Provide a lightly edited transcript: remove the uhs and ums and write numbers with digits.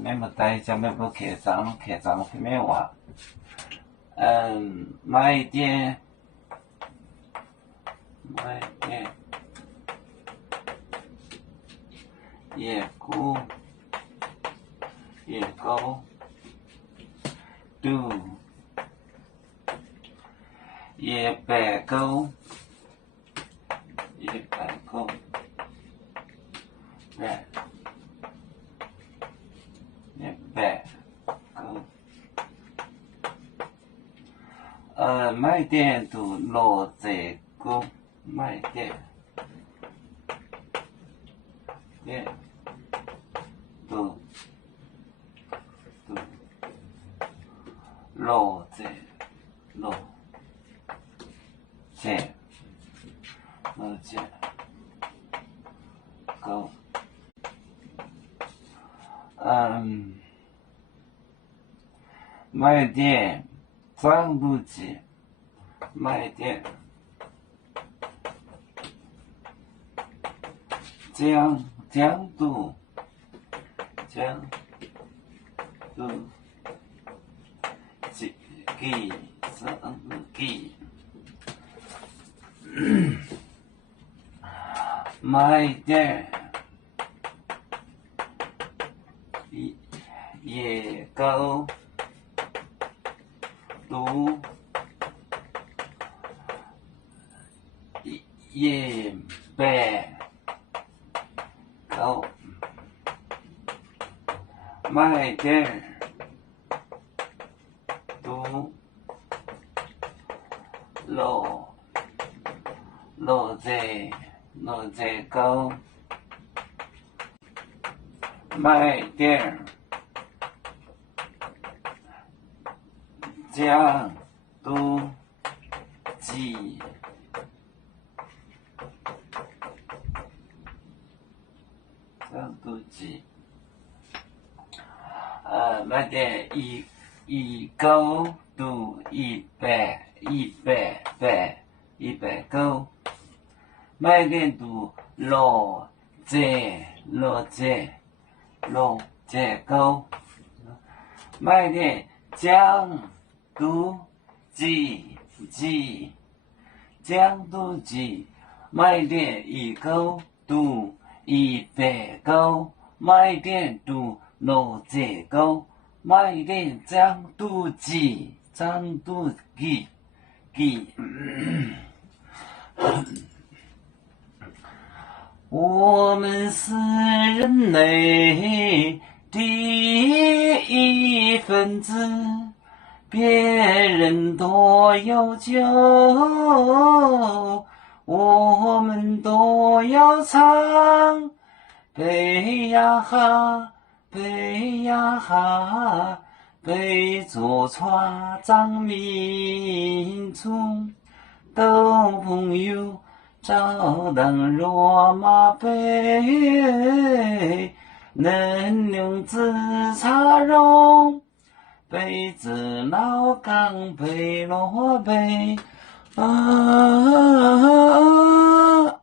免不带将免不客张片面话。买点野菇do野白狗对野白狗买点都罗在狗买点都罗在狗买点张路鸡买点江都鸡买点野狗都野白狗买点都罗在狗买点江都鸡买点一狗都一百狗买点都罗在狗买点江都鸡买点一狗都一百狗买点都罗在狗买点江都鸡我们是人类的一份子，别人多有酒，我们都要唱。背呀哈，背着船长民族，斗朋友。照当罗马杯，能用紫茶蓉，杯子老钢杯罗杯啊。